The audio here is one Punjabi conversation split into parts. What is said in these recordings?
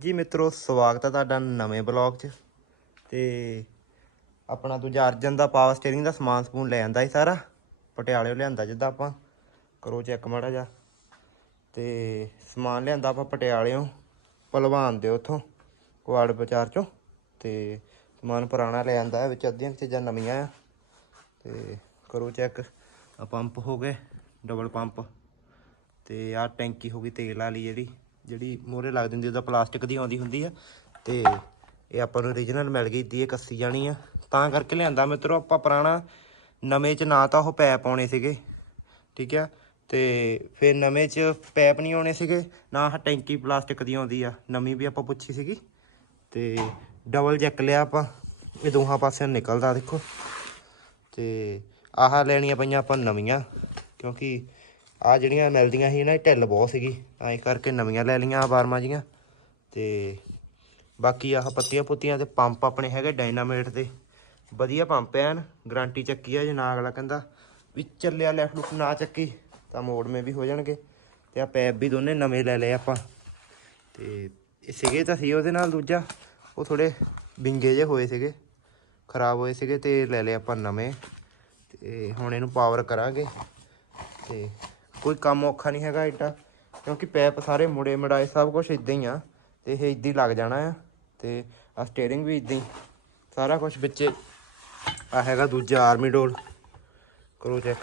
ਜੀ ਮਿੱਤਰੋ, ਸਵਾਗਤ ਹੈ ਤੁਹਾਡਾ ਨਵੇਂ ਬਲੌਗ 'ਚ। ਤੇ ਆਪਣਾ ਦੂਜਾ ਅਰਜਨ ਦਾ ਪਾਵਰ ਸਟੀਅਰਿੰਗ ਦਾ ਸਮਾਨ ਸਮੂਨ ਲੈ ਆਂਦਾ ਸੀ ਸਾਰਾ। ਪਟਿਆਲੇ ਲਿਆਂਦਾ ਜਿੱਦਾਂ ਆਪਾਂ। ਕਰੋ ਚੈੱਕ ਮਾੜਾ ਜਾ ਤੇ ਸਮਾਨ ਲਿਆਂਦਾ ਆਪਾਂ ਪਟਿਆਲਿਓਂ, ਭਲਵਾਨ ਦੇ ਉਥੋਂ, ਕੁਆੜ ਬਾਜ਼ਾਰ ਚੋਂ। ਤੇ ਸਮਾਨ ਪੁਰਾਣਾ ਲੈ ਆਂਦਾ, ਵਿੱਚ ਅੱਧੀਆਂ ਚੀਜ਼ਾਂ ਨਵੀਆਂ ਆ। ਤੇ ਕਰੋ ਚੈੱਕ ਆ ਪੰਪ ਹੋ ਗਏ ਡਬਲ ਪੰਪ ਤੇ ਆਹ ਟੈਂਕੀ ਹੋ ਗਈ ਤੇਲ ਵਾਲੀ ਜਿਹੜੀ। ਜਿਹੜੀ ਮੋਹਰੇ ਲੱਗ ਦਿੰਦੀ ਉਹਦਾ ਪਲਾਸਟਿਕ ਦੀ ਆਉਂਦੀ ਹੁੰਦੀ ਆ ਤੇ ਇਹ ਆਪਾਂ ਨੂੰ origignal ਮਿਲ ਗਈ ਦੀ ਇਹ ਕੱਸੀ ਜਾਣੀ ਆ। ਤਾਂ ਕਰਕੇ ਲਿਆਂਦਾ ਮਿੱਤਰੋ, ਆਪਾਂ ਪੁਰਾਣਾ ਨਵੇਂ ਚ ਨਾ ਤਾਂ ਉਹ ਪੈਪ ਆਉਣੇ ਸੀਗੇ, ਠੀਕ ਆ? ਤੇ ਫਿਰ ਨਵੇਂ ਚ ਪੈਪ ਨਹੀਂ ਆਉਣੇ ਸੀਗੇ, ਨਾ ਆਹ ਟੈਂਕੀ ਪਲਾਸਟਿਕ ਦੀ ਆਉਂਦੀ ਆ, ਨਵੀਂ ਵੀ ਆਪਾਂ ਪੁੱਛੀ ਸੀਗੀ। ਤੇ ਡਬਲ ਜੈਕ ਲਿਆ ਆਪਾਂ, ਇਹ ਦੋਹਾਂ ਪਾਸਿਆਂ ਨਿਕਲਦਾ ਦੇਖੋ। ਤੇ ਆਹ ਲੈਣੀਆਂ ਪਈਆਂ ਆਪਾਂ ਨਵੀਆਂ, ਕਿਉਂਕਿ ਆ ਜਿਹੜੀਆਂ ਮਿਲਦੀਆਂ ਸੀ ਨਾ, ਇਹ ਢਿੱਲ ਬਹੁਤ ਸੀਗੀ। ਐਂ ਕਰਕੇ ਨਵੀਆਂ ਲੈ ਲਈਆਂ ਬਾਰਮਾਂ ਜੀਆਂ। ਤੇ ਬਾਕੀ ਆਹ ਪੱਤੀਆਂ ਪੁੱਤੀਆਂ ਤੇ ਪੰਪ ਆਪਣੇ ਹੈਗੇ ਡਾਇਨਾਮੇਟ ਦੇ। ਵਧੀਆ ਪੰਪ ਐਨ, ਗਾਰੰਟੀ ਚੱਕੀ ਆ ਜੇ ਨਾ ਅਗਲਾ ਕਹਿੰਦਾ ਵੀ ਚੱਲਿਆ ਲੈਫਟ ਲੁਫਟ ਨਾ ਚੱਕੀ, ਤਾਂ ਮੋੜ ਮੇ ਵੀ ਹੋ ਜਾਣਗੇ। ਤੇ ਆ ਪੈਪ ਵੀ ਦੋਨੇ ਨਵੇਂ ਲੈ ਲਏ ਆਪਾਂ। ਤੇ ਇਹ ਸੀਗੇ ਤਾਂ ਸੀ ਉਹਦੇ ਨਾਲ ਦੂਜਾ। ਉਹ ਥੋੜੇ ਵਿੰਗੇ ਜੇ ਹੋਏ ਸੀਗੇ। ਖਰਾਬ ਹੋਏ ਸੀਗੇ ਤੇ ਲੈ ਲਏ ਆਪਾਂ ਨਵੇਂ। ਤੇ ਹੁਣ ਇਹਨੂੰ ਪਾਵਰ ਕਰਾਂਗੇ। ਤੇ ਕੋਈ ਕੰਮ ਔਖਾ ਨਹੀਂ ਹੈਗਾ ਏਡਾ, ਕਿਉਂਕਿ ਪੈਪ ਸਾਰੇ ਮੁੜੇ ਮੜਾਏ ਸਭ ਕੁਝ ਇਦਾਂ ਹੀ ਆ, ਤੇ ਇਹ ਇਦਾਂ ਹੀ ਲੱਗ ਜਾਣਾ ਆ, ਤੇ ਆ ਸਟੀਅਰਿੰਗ ਵੀ ਇਦਾਂ ਹੀ, ਸਾਰਾ ਕੁਝ ਵਿੱਚ ਆ ਹੈਗਾ ਦੂਜਾ ਆਰਮੀ ਡੋਲ ਕਰੋ ਚੈੱਕ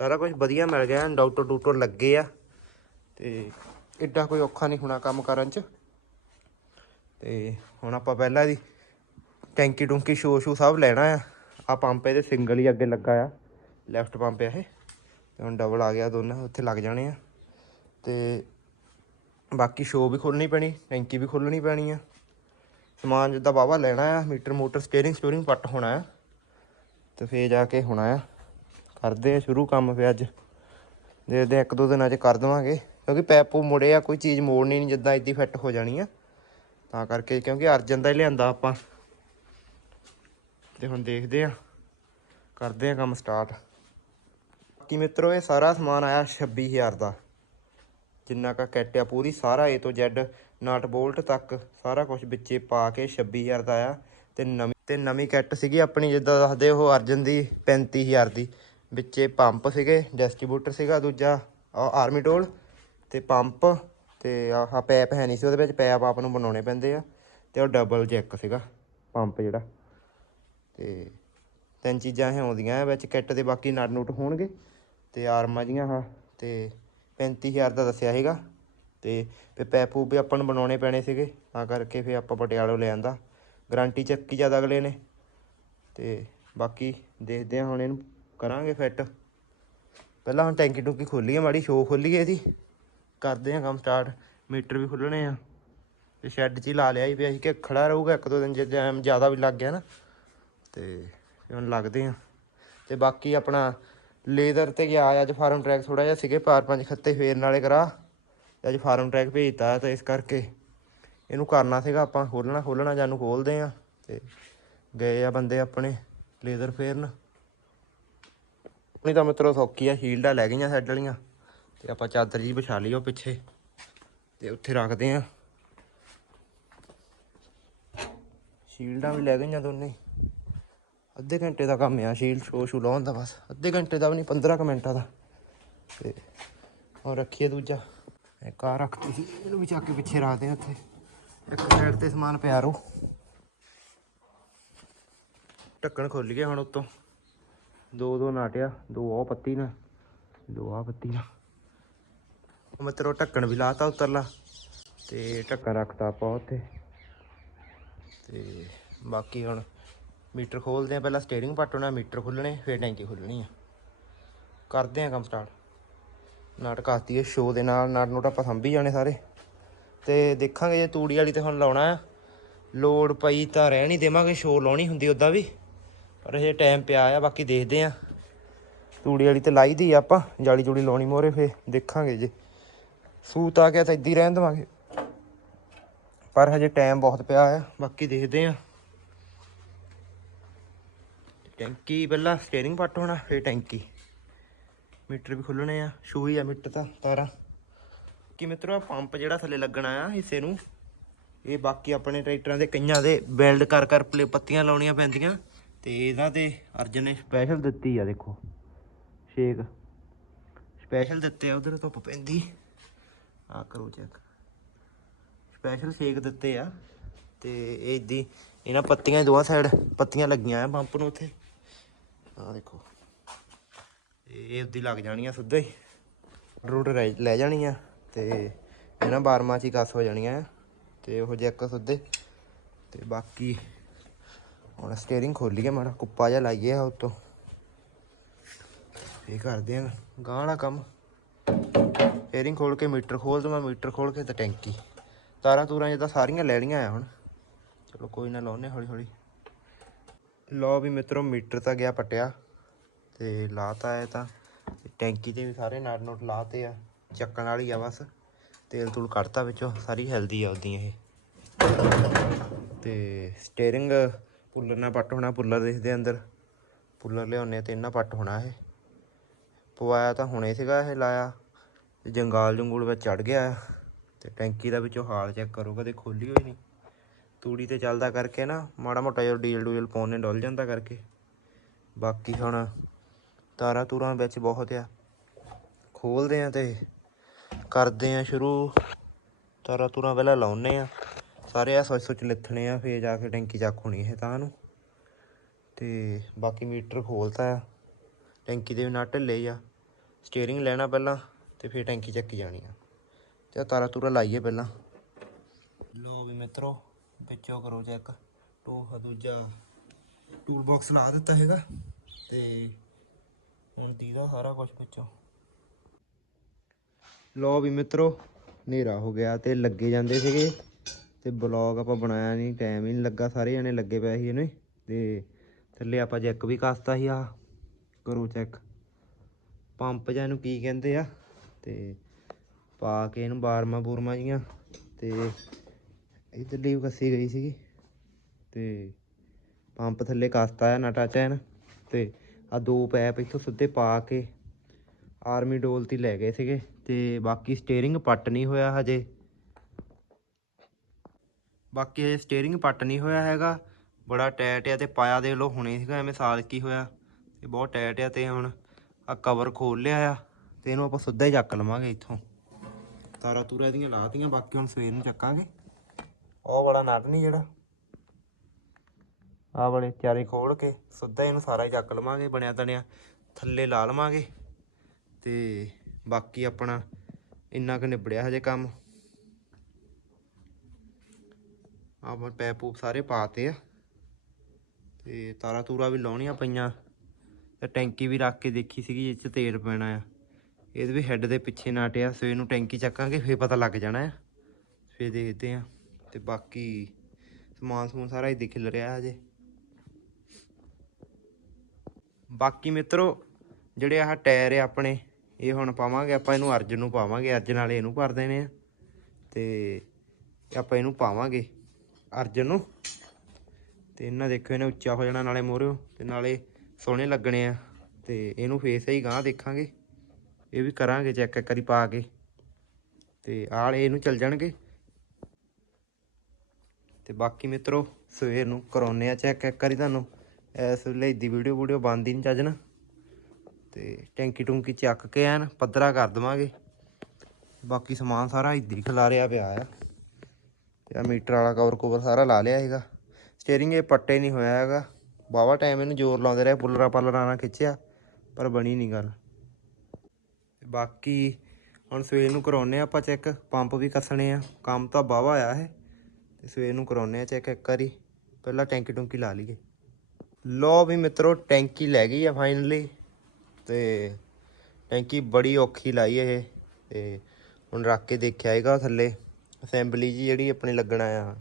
ਸਾਰਾ ਕੁਝ ਵਧੀਆ ਮਿਲ ਗਿਆ ਡਾਕਟਰ ਡੂਟਰ ਲੱਗੇ ਆ, ਤੇ ਏਡਾ ਕੋਈ ਔਖਾ ਨਹੀਂ ਹੋਣਾ ਕੰਮ ਕਰਨ ਚ, ਤੇ ਹੁਣ ਆਪਾਂ ਪਹਿਲਾਂ ਇਹਦੀ ਟੈਂਕੀ ਟੁੰਕੀ ਸ਼ੋ ਸ਼ੂ ਸਭ ਲੈਣਾ ਆ ਆ ਪੰਪ ਇਹਦੇ ਸਿੰਗਲ ਹੀ ਅੱਗੇ ਲੱਗਾ ਆ ਲੈਫਟ ਪੰਪ ਆ ਇਹ। ਤੇ ਹੁਣ ਡਬਲ ਆ ਗਿਆ ਦੋਨਾਂ, ਉੱਥੇ ਲੱਗ ਜਾਣੇ ਆ। ਤੇ ਬਾਕੀ ਸ਼ੋ ਵੀ ਖੋਲਣੀ ਪੈਣੀ, ਟੈਂਕੀ ਵੀ ਖੋਲਣੀ ਪੈਣੀ ਆ। ਸਮਾਨ ਜਿੱਦਾਂ ਵਾਹਵਾ ਲੈਣਾ ਆ, ਮੀਟਰ ਮੋਟਰ ਸਟੀਅਰਿੰਗ ਸਟੀਅਰਿੰਗ ਪੱਟ ਹੋਣਾ ਆ। ਤੇ ਫੇਰ ਜਾ ਕੇ ਹੋਣਾ ਆ। ਕਰਦੇ ਆ ਸ਼ੁਰੂ ਕੰਮ ਫੇ ਅੱਜ। ਦੇਖਦੇ ਇੱਕ ਦੋ ਦਿਨਾਂ 'ਚ ਕਰ ਦੇਵਾਂਗੇ। ਕਿਉਂਕਿ ਪੈਪੋ ਮੁੜੇ ਆ, ਕੋਈ ਚੀਜ਼ ਮੋੜਨੀ ਨਹੀਂ, ਜਿੱਦਾਂ ਇੱਦੀ ਫਿੱਟ ਹੋ ਜਾਣੀ ਆ। ਤਾਂ ਕਰਕੇ ਕਿਉਂਕਿ ਅਰਜਨ ਦਾ ਹੀ ਲਿਆਂਦਾ ਆਪਾਂ। ਤੇ ਹੁਣ ਦੇਖਦੇ ਆ। ਕਰਦੇ ਆ ਕੰਮ ਸਟਾਰਟ ਬਾਕੀ ਮਿੱਤਰੋ, ਇਹ ਸਾਰਾ ਸਮਾਨ ਆਇਆ 26000 ਦਾ। ਜਿੰਨਾ ਕਾ ਆ, ਪੂਰੀ ਸਾਰਾ A ਤੋਂ Z ਨਟ ਬੋਲਟ ਤੱਕ ਸਾਰਾ ਕੁਝ ਵਿੱਚੇ ਪਾ ਕੇ 26000 ਦਾ ਆਇਆ। ਤੇ ਨਵੀਂ ਤੇ ਨਵੀਂ ਕਿੱਟ ਸੀਗੀ ਆਪਣੀ, ਜਿੱਦਾਂ ਦੱਸਦੇ ਉਹ ਅਰਜਨ ਦੀ 35000 ਦੀ। ਵਿੱਚੇ ਪੰਪ ਸੀਗੇ ਡਿਸਟ੍ਰੀਬਿਊਟਰ ਸੀਗਾ ਦੂਜਾ ਆਰਮੀ ਟੋਲ ਤੇ ਪੰਪ ਤੇ ਆਹ ਪੈਪ ਹੈ ਨਹੀਂ ਸੀ ਉਹਦੇ ਵਿੱਚ ਪੈਪ ਆਪ ਨੂੰ ਬਣਾਉਣੇ ਪੈਂਦੇ ਆ। ਤੇ ਉਹ ਡਬਲ ਜੈਕ ਸੀਗਾ ਪੰਪ ਜਿਹੜਾ। ਤੇ ਤਿੰਨ ਚੀਜ਼ਾਂ ਇਹ ਆਉਂਦੀਆਂ ਵਿੱਚ ਕਿੱਟ ਦੇ ਬਾਕੀ ਨਟ ਨੂਟ ਹੋਣਗੇ। ਤੇ ਆਰਮਾਂ ਜੀਆਂ ਹਾਂ ਤੇ 35000 ਦਾ ਦੱਸਿਆ ਸੀਗਾ ਤੇ ਫੇ ਪੈਪੂ ਵੀ ਆਪਾਂ ਨੂੰ ਬਣਾਉਣੇ ਪੈਣੇ ਸੀਗੇ, ਤਾਂ ਕਰਕੇ ਫੇ ਆਪਾਂ ਪਟਿਆਲੋਂ ਲੈ ਆਂਦਾ। ਗਾਰੰਟੀ ਚੱਕੀ ਜ਼ਿਆਦਾ ਅਗਲੇ ਨੇ। ਤੇ ਬਾਕੀ ਦੇਖਦੇ ਹਾਂ ਹੁਣ ਇਹਨੂੰ ਕਰਾਂਗੇ ਫਿੱਟ। ਪਹਿਲਾਂ ਹੁਣ ਟੈਂਕੀ ਟੂਕੀ ਖੋਲੀਏ, ਮਾੜੀ ਸ਼ੋ ਖੋਲੀਏ ਇਹਦੀ। ਕਰਦੇ ਹਾਂ ਕੰਮ ਸਟਾਰਟ। ਮੀਟਰ ਵੀ ਖੁੱਲਣੇ ਆ। ਤੇ ਸ਼ੈੱਡ 'ਚ ਹੀ ਲਾ ਲਿਆ ਹੀ ਪਿਆ ਸੀ ਕਿ ਖੜਾ ਰਹੂਗਾ ਇੱਕ ਦੋ ਦਿਨ ਜੇ ਟਾਈਮ ਜ਼ਿਆਦਾ ਵੀ ਲੱਗ ਗਿਆ ਨਾ। ਤੇ ਹੁਣ ਲੱਗਦੇ ਆ ਤੇ ਬਾਕੀ ਆਪਣਾ ਲੇਦਰ ਤੇ ਗਿਆ ਅੱਜ ਫਾਰਮ ਟਰੈਕ ਥੋੜਾ ਜਿਹਾ ਸੀਗੇ ਪਾਰ ਪੰਜ ਖੱਤੇ ਫੇਰਨ ਵਾਲੇ ਕਰਾ। ਅੱਜ ਫਾਰਮ ਟਰੈਕ ਭੇਜਤਾ ਤਾਂ ਇਸ ਕਰਕੇ ਇਹਨੂੰ ਕਰਨਾ ਸੀਗਾ, ਆਪਾਂ ਖੋਲਣਾ ਖੋਲਣਾ ਜਾਨੂੰ ਖੋਲਦੇ ਆ ਤੇ ਗਏ ਆ ਬੰਦੇ ਆਪਣੇ ਲੇਜ਼ਰ ਫੇਰਨ। ਆਪਣੀ ਤਾਂ ਮਿੱਤਰੋ ਸੌਖੀ ਆ ਸ਼ੀਲਡਾਂ ਲੈ ਗਈਆਂ ਸਾਈਡ ਵਾਲੀਆਂ। ਤੇ ਆਪਾਂ ਚਾਦਰ ਜੀ ਵਿਛਾ ਲਈ ਉਹ ਪਿੱਛੇ। ਤੇ ਉੱਥੇ ਰੱਖਦੇ ਆ ਸ਼ੀਲਡਾਂ ਵੀ ਲੈ ਗਈਆਂ ਦੋਨੇ। ਅੱਧੇ ਘੰਟੇ ਦਾ ਕੰਮ ਆ ਸ਼ੀਲਡ ਸ਼ੋ ਸ਼ੂ ਲਾਉਣ ਦਾ ਬਸ। ਅੱਧੇ ਘੰਟੇ ਦਾ ਵੀ ਨਹੀਂ 15 ਕੁ ਮਿੰਟਾਂ ਦਾ। ਤੇ ਹੁਣ ਰੱਖੀਏ ਦੂਜਾ। ਇਹ ਕਾਰ ਰੱਖਤੀ ਸੀ, ਇਹਨੂੰ ਵੀ ਚੱਕ ਕੇ ਪਿੱਛੇ ਰੱਖਦੇ ਆ ਉੱਥੇ। ਇੱਕ ਸਾਈਡ ਤੇ ਸਮਾਨ ਪਿਆ ਰੋ। ਢੱਕਣ ਖੁੱਲ ਗਿਆ ਹੁਣ ਉੱਤੋਂ। ਦੋ ਦੋ ਨਾਟਿਆ, ਦੋ ਉਹ ਪੱਤੀ ਨਾ ਦੋ ਆ ਪੱਤੀ ਨਾ ਮਤਰੋ ਢੱਕਣ ਵੀ ਲਾਤਾ ਉਤਰਲਾ। ਤੇ ਢੱਕਣ ਰੱਖਤਾ ਆਪਾਂ ਉੱਥੇ। ਤੇ ਬਾਕੀ ਹੁਣ ਮੀਟਰ ਖੋਲਦੇ ਆ, ਪਹਿਲਾਂ ਸਟੀਅਰਿੰਗ ਪੱਟਣਾ ਮੀਟਰ ਖੁੱਲਣੇ ਫਿਰ ਟੈਂਕੀ ਖੁੱਲਣੀ ਆ। ਕਰਦੇ ਆ ਕੰਮ ਸਟਾਰਟ ਨਾਟ ਆਤੀ ਹੈ ਸ਼ੋ ਦੇ ਨਾਲ, ਨਾਟ ਨੂਟ ਆਪਾਂ ਸੰਭੀ ਜਾਣੇ ਸਾਰੇ। ਤੇ ਦੇਖਾਂਗੇ ਜੇ ਤੂੜੀ ਵਾਲੀ ਤੇ ਹੁਣ ਲਾਉਣਾ ਆ। ਲੋਡ ਪਈ ਤਾਂ ਰਹਿ ਨਹੀਂ ਦੇਵਾਂਗੇ ਸ਼ੋ ਲਾਉਣੀ ਹੁੰਦੀ ਉਦਾਂ ਵੀ। ਪਰ ਇਹ ਟਾਈਮ ਪਿਆ ਆ, ਬਾਕੀ ਦੇਖਦੇ ਆ। ਤੂੜੀ ਵਾਲੀ ਤੇ ਲਾਈ ਦੀ ਆਪਾਂ, ਜਾਲੀ ਜੂੜੀ ਲਾਉਣੀ ਮੋਰੇ ਫੇ ਦੇਖਾਂਗੇ ਜੇ। ਸੂਤ ਆ ਗਿਆ ਤਾਂ ਇੱਦੀ ਰਹਿਣ ਦੇਵਾਂਗੇ। ਪਰ ਹਜੇ ਟਾਈਮ ਬਹੁਤ ਪਿਆ ਆ, ਬਾਕੀ ਦੇਖਦੇ ਆ। ਟੈਂਕੀ ਪਹਿਲਾਂ ਸਟੀਅਰਿੰਗ ਪੱਟ ਹੋਣਾ, ਫਿਰ ਟੈਂਕੀ। ਮੀਟਰ ਵੀ ਖੁੱਲਣੇ ਆ ਸ਼ੂ ਹੀ ਆ ਮੀਟਰ ਤਾਂ, ਤਾਰਾਂ। ਕਿ ਮਿੱਤਰੋ ਆ ਪੰਪ ਜਿਹੜਾ ਥੱਲੇ ਲੱਗਣਾ ਆ ਹਿੱਸੇ ਨੂੰ, ਇਹ ਬਾਕੀ ਆਪਣੇ ਟਰੈਕਟਰਾਂ ਦੇ ਕਈਆਂ ਦੇ ਬਿਲਡ ਕਰ ਕਰ ਪਲੇ ਪੱਤੀਆਂ ਲਾਉਣੀਆਂ ਪੈਂਦੀਆਂ, ਤੇ ਇਹਨਾਂ ਤੇ ਅਰਜਨ ਨੇ ਸਪੈਸ਼ਲ ਦਿੱਤੀ ਆ ਦੇਖੋ ਸ਼ੇਕ ਸਪੈਸ਼ਲ ਦਿੱਤੇ ਆ, ਉਧਰ ਧੁੱਪ ਪੈਂਦੀ। ਆ ਕਰੋ ਚੈੱਕ ਸਪੈਸ਼ਲ ਸ਼ੇਕ ਦਿੱਤੇ ਆ, ਤੇ ਇਹ ਇਦੀ, ਇਹਨਾਂ ਪੱਤੀਆਂ ਦੀ ਦੋਵਾਂ ਸਾਈਡ ਪੱਤੀਆਂ ਲੱਗੀਆਂ ਆ ਪੰਪ ਨੂੰ ਉੱਥੇ। ਆ ਦੇਖੋ। ਇਹ ਉਦੀ ਲੱਗ ਜਾਣੀਆਂ ਸਿੱਧਾ ਹੀ। ਰੂਟ ਰਹਿ- ਲੈ ਜਾਣੀਆਂ ਤੇ ਇਹਨਾਂ ਬਾਰਮਾਂ ਚ ਹੀ ਕਸ ਹੋ ਜਾਣੀਆਂ ਆ ਤੇ ਉਹ ਜੈਕ ਸਿੱਧੇ। ਤੇ ਬਾਕੀ ਹੁਣ ਸਟੀਅਰਿੰਗ ਖੋਲੀਏ ਮਾੜਾ, ਕੁੱਪਾ ਜਿਹਾ ਲਾਈਏ ਆ ਉੱਤੋਂ। ਇਹ ਕਰਦੇ ਆ ਗਾਂ ਵਾਲਾ ਕੰਮ। ਸਟੀਅਰਿੰਗ ਖੋਲ ਕੇ ਮੀਟਰ ਖੋਲ ਦਵਾਂ, ਮੀਟਰ ਖੋਲ ਕੇ ਤੇ ਟੈਂਕੀ। ਤਾਰਾਂ ਤੂਰਾਂ ਜਿੱਦਾਂ ਸਾਰੀਆਂ ਲੈ ਲਈਆਂ ਆ ਹੁਣ। ਚਲੋ ਕੋਈ ਨਾ ਲਾਉਨੇ ਹੌਲੀ ਹੌਲੀ ਲਓ ਵੀ ਮਿੱਤਰੋ, ਮੀਟਰ ਤਾਂ ਗਿਆ ਪਟਿਆ ਤੇ ਲਾਤਾ ਹੈ ਤਾਂ। ਟੈਂਕੀ ਤੇ ਵੀ ਸਾਰੇ ਨਟ ਨੁਟ ਲਾਤੇ ਆ, ਚੱਕਣ ਵਾਲੀ ਆ ਬਸ। ਤੇਲ ਤੂਲ ਕੱਢਤਾ ਵਿੱਚੋਂ, ਸਾਰੀ ਹੈਲਦੀ ਆ ਉਹਦੀ ਇਹ। ਤੇ ਸਟੀਅਰਿੰਗ ਪੁੱਲਰ ਨਾਲ ਪੱਟ ਹੋਣਾ ਪੁੱਲਰ ਦੇਖਦੇ ਅੰਦਰ। ਪੁੱਲਰ ਲਿਆਉਣੇ ਤੇ ਇਹਨਾਂ ਪੱਟ ਹੋਣਾ ਇਹ। ਪਵਾਇਆ ਤਾਂ ਹੁਣੇ ਸੀਗਾ ਇਹ ਲਾਇਆ। ਤੇ ਜੰਗਾਲ ਜੰਗੂਲ ਵਿੱਚ ਚੜ ਗਿਆ ਆ। ਤੇ ਟੈਂਕੀ ਦਾ ਵਿੱਚੋਂ ਹਾਲ ਚੈੱਕ ਕਰੋ, ਕਦੇ ਖੋਲੀ ਹੋਈ ਨਹੀਂ। ਤੂੜੀ ਤੇ ਚੱਲਦਾ ਕਰਕੇ ਨਾ, ਮਾੜਾ ਮੋਟਾ ਜਿਹਾ ਡੀਲ ਡੂਲ ਪਾਉਣੇ ਡੁੱਲ ਜਾਂਦਾ ਕਰਕੇ। ਬਾਕੀ ਹੁਣ ਤਾਰਾਂ ਤੂਰਾਂ ਵਿੱਚ ਬਹੁਤ ਆ। ਖੋਲਦੇ ਆ ਤੇ ਕਰਦੇ ਆ ਸ਼ੁਰੂ। ਤਾਰਾਂ ਤੂਰਾਂ ਪਹਿਲਾਂ ਲਾਉਨੇ ਆ। ਸਾਰੇ ਆ ਸੋਚ ਸੋਚ ਲਿਥਣੇ ਆ, ਫੇਰ ਜਾ ਕੇ ਟੈਂਕੀ ਚੱਕ ਹੋਣੀ ਇਹ ਤਾਂ ਨੂੰ। ਤੇ ਬਾਕੀ ਮੀਟਰ ਖੋਲਤਾ ਆ। ਟੈਂਕੀ ਦੇ ਵੀ ਨਾ ਢਿੱਲੇ ਆ। ਸਟੀਅਰਿੰਗ ਲੈਣਾ ਪਹਿਲਾਂ ਤੇ ਫਿਰ ਟੈਂਕੀ ਚੱਕੀ ਜਾਣੀ ਆ। ਤੇ ਆਹ ਤਾਰਾਂ ਤੂਰਾਂ ਲਾਈਏ ਪਹਿਲਾਂ। ਲੋ ਵੀ ਮਿੱਤਰੋ ਵਿੱਚੋਂ ਕਰੋ ਚੈੱਕ ਟੋ ਦੂਜਾ ਟੂਲ ਬਾਕਸ ਲਾ ਦਿੱਤਾ ਹੈਗਾ ਤੇ ਹੁਣ ਦੀਦਾ ਸਾਰਾ ਕੁਝ ਵਿੱਚੋਂ। ਲੋ ਵੀ ਮਿੱਤਰੋ, ਹਨੇਰਾ ਹੋ ਗਿਆ ਤੇ ਲੱਗੇ ਜਾਂਦੇ ਸੀਗੇ ਤੇ ਬਲੌਗ ਆਪਾਂ ਬਣਾਇਆ ਨਹੀਂ ਟਾਈਮ ਹੀ ਨਹੀਂ ਲੱਗਾ, ਸਾਰੇ ਜਣੇ ਲੱਗੇ ਪਏ ਸੀ ਇਹਨੇ ਤੇ ਥੱਲੇ ਆਪਾਂ ਜੈਕ ਵੀ ਕਸਤਾ ਸੀ ਆ ਕਰੋ ਚੈੱਕ ਪੰਪ ਜਾਂ ਇਹਨੂੰ ਕੀ ਕਹਿੰਦੇ ਆ, ਤੇ ਪਾ ਕੇ ਇਹਨੂੰ ਬਾਰਮਾ ਬੂਰਮਾ ਜੀਆਂ, ਤੇ ਇਧਰ ਲੀਵ ਕੱਸੀ ਗਈ ਸੀਗੀ ਤੇ ਪੰਪ ਥੱਲੇ ਕਸਤਾ ਆ ਨਟਾ ਚੈਨ ਤੇ ਆ ਦੋ ਪੈਪ ਇੱਥੋਂ ਸਿੱਧੇ ਪਾ ਕੇ ਆਰਮੀ ਡੋਲ ਤੇ ਲੈ ਗਏ ਸੀਗੇ ਤੇ ਬਾਕੀ ਸਟੀਅਰਿੰਗ ਪੱਟ ਨਹੀਂ ਹੋਇਆ ਹਜੇ। ਬਾਕੀ ਹਜੇ ਸਟੀਅਰਿੰਗ ਪੱਟ ਨਹੀਂ ਹੋਇਆ ਹੈਗਾ। ਬੜਾ ਟਾਈਟ ਆ ਤੇ ਪਾਇਆ ਦੇ ਲੋ ਹੁਣੇ ਸੀਗਾ, ਐਵੇਂ ਸਾਲ ਕੀ ਹੋਇਆ। ਤੇ ਬਹੁਤ ਟਾਈਟ ਆ ਤੇ ਹੁਣ ਆ ਕਵਰ ਖੋਲ ਲਿਆ ਆ ਤੇ ਇਹਨੂੰ ਆਪਾਂ ਸਿੱਧਾ ਹੀ ਚੱਕ ਲਵਾਂਗੇ ਇੱਥੋਂ। ਤਾਰਾ ਤੂਰਾ ਇਹਦੀਆਂ ਲਾਤੀਆਂ, ਬਾਕੀ ਹੁਣ ਸਵੇਰ ਨੂੰ ਚੱਕਾਂਗੇ। ਉਹ ਵਾਲਾ ਨਟ ਨਹੀਂ ਜਿਹੜਾ? ਆਹ ਵਾਲੇ ਚਾਰੇ ਖੋਲ ਕੇ ਸਿੱਧਾ ਇਹਨੂੰ ਸਾਰਾ ਹੀ ਚੱਕ ਲਵਾਂਗੇ, ਬਣਿਆ ਤਣਿਆ ਥੱਲੇ ਲਾ ਲਵਾਂਗੇ ਤੇ ਬਾਕੀ ਆਪਣਾ ਇੰਨਾ ਕੁ ਨਿਬੜਿਆ ਹਜੇ ਕੰਮ। ਆਪਾਂ ਪੈਪ ਪੂਪ ਸਾਰੇ ਪਾਤੇ ਆ ਤੇ ਤਾਰਾ ਤੂਰਾ ਵੀ ਲਾਉਣੀਆਂ ਪਈਆਂ ਤੇ ਟੈਂਕੀ ਵੀ ਰੱਖ ਕੇ ਦੇਖੀ ਸੀਗੀ ਜਿਸ ਚ ਤੇਲ ਪੈਣਾ ਆ। ਇਹਦੇ ਵੀ ਹੈੱਡ ਦੇ ਪਿੱਛੇ ਨਾਟਿਆ, ਸਵੇਰ ਨੂੰ ਟੈਂਕੀ ਚੱਕਾਂਗੇ, ਫੇਰ ਪਤਾ ਲੱਗ ਜਾਣਾ ਆ। ਫੇਰ ਦੇਖਦੇ ਆ। ਤੇ ਬਾਕੀ ਸਮਾਨ ਸਮੂਨ ਸਾਰਾ ਹੀ ਦਿਖਿਲ ਰਿਹਾ ਹਜੇ। ਬਾਕੀ ਮਿੱਤਰੋ, ਜਿਹੜੇ ਆਹ ਟਾਇਰ ਆ ਆਪਣੇ, ਇਹ ਹੁਣ ਪਾਵਾਂਗੇ ਆਪਾਂ, ਇਹਨੂੰ ਅਰਜਨ ਨੂੰ ਪਾਵਾਂਗੇ, ਅਰਜਨ ਵਾਲੇ ਇਹਨੂੰ ਭਰ ਦੇਣੇ ਆ। ਤੇ ਆਪਾਂ ਇਹਨੂੰ ਪਾਵਾਂਗੇ ਅਰਜਨ ਨੂੰ। ਤੇ ਇਹਨਾਂ ਦੇਖੋ ਇਹਨੇ ਉੱਚਾ ਹੋ ਜਾਣਾ ਨਾਲੇ ਮੋਰਿਓ, ਤੇ ਨਾਲੇ ਸੋਹਣੇ ਲੱਗਣੇ ਆ। ਤੇ ਇਹਨੂੰ ਫੇਸ ਹੀ ਗਾਂ ਦੇਖਾਂਗੇ। ਇਹ ਵੀ ਕਰਾਂਗੇ ਚੈੱਕ ਕਰੀ ਪਾ ਕੇ। ਤੇ ਆਲੇ ਇਹਨੂੰ ਚੱਲ ਜਾਣਗੇ। ਤੇ ਬਾਕੀ ਮਿੱਤਰੋ, ਸਵੇਰ ਨੂੰ ਕਰਾਉਨੇ ਆ ਚੈੱਕ ਇੱਕ ਵਾਰੀ ਤੁਹਾਨੂੰ। ਇਸ ਵੇਲੇ ਦੀ ਵੀਡੀਓ ਵੀਡੀਓ ਬੰਦ ਹੀ ਨਹੀਂ ਚੱਜਣਾ ਤੇ ਟੈਂਕੀ ਟੁੰਕੀ ਚੱਕ ਕੇ ਐਨ ਪੱਧਰਾ ਕਰ ਦਵਾਂਗੇ। ਬਾਕੀ ਸਮਾਨ ਸਾਰਾ ਇੱਧਰ ਹੀ ਖਿਲਾਰਿਆ ਪਿਆ ਆ। ਤੇ ਆ ਮੀਟਰ ਵਾਲਾ ਕਵਰ ਕਵਰ ਸਾਰਾ ਲਾ ਲਿਆ ਹੈਗਾ ਸਟੀਅਰਿੰਗ ਇਹ ਪੱਟੇ ਨਹੀਂ ਹੋਇਆ ਹੈਗਾ। ਬਾਵਾ ਟਾਈਮ ਇਹਨੂੰ ਜ਼ੋਰ ਲਾਉਂਦੇ ਰਹੇ ਪੁੱਲਰਾ ਪੱਲਰਾ ਨਾਲ ਖਿੱਚਿਆ, ਪਰ ਬਣੀ ਨਹੀਂ ਗੱਲ। ਬਾਕੀ ਹੁਣ ਸਵੇਰ ਨੂੰ ਕਰਾਉਨੇ ਆ ਆਪਾਂ ਚੈੱਕ ਪੰਪ ਵੀ ਕੱਸਣੇ ਆ। ਕੰਮ ਤਾਂ ਬਾਵਾ ਆਇਆ ਹੈ ਸਵੇਰ ਨੂੰ ਕਰਾਉਨੇ ਆ ਚੈੱਕ ਇੱਕ ਵਾਰੀ। ਪਹਿਲਾਂ ਟੈਂਕੀ ਟੁੰਕੀ ਲਾ ਲਈਏ। ਲੋ ਵੀ ਮਿੱਤਰੋ, ਟੈਂਕੀ ਲੈ ਗਈ ਆ ਫਾਈਨਲੀ ਤੇ ਟੈਂਕੀ ਬੜੀ ਔਖੀ ਲਾਈ ਇਹ। ਤੇ ਹੁਣ ਰੱਖ ਕੇ ਦੇਖਿਆ ਹੈਗਾ ਥੱਲੇ। ਅਸੈਂਬਲੀ ਜੀ ਜਿਹੜੀ ਆਪਣੇ ਲੱਗਣਾ ਆ,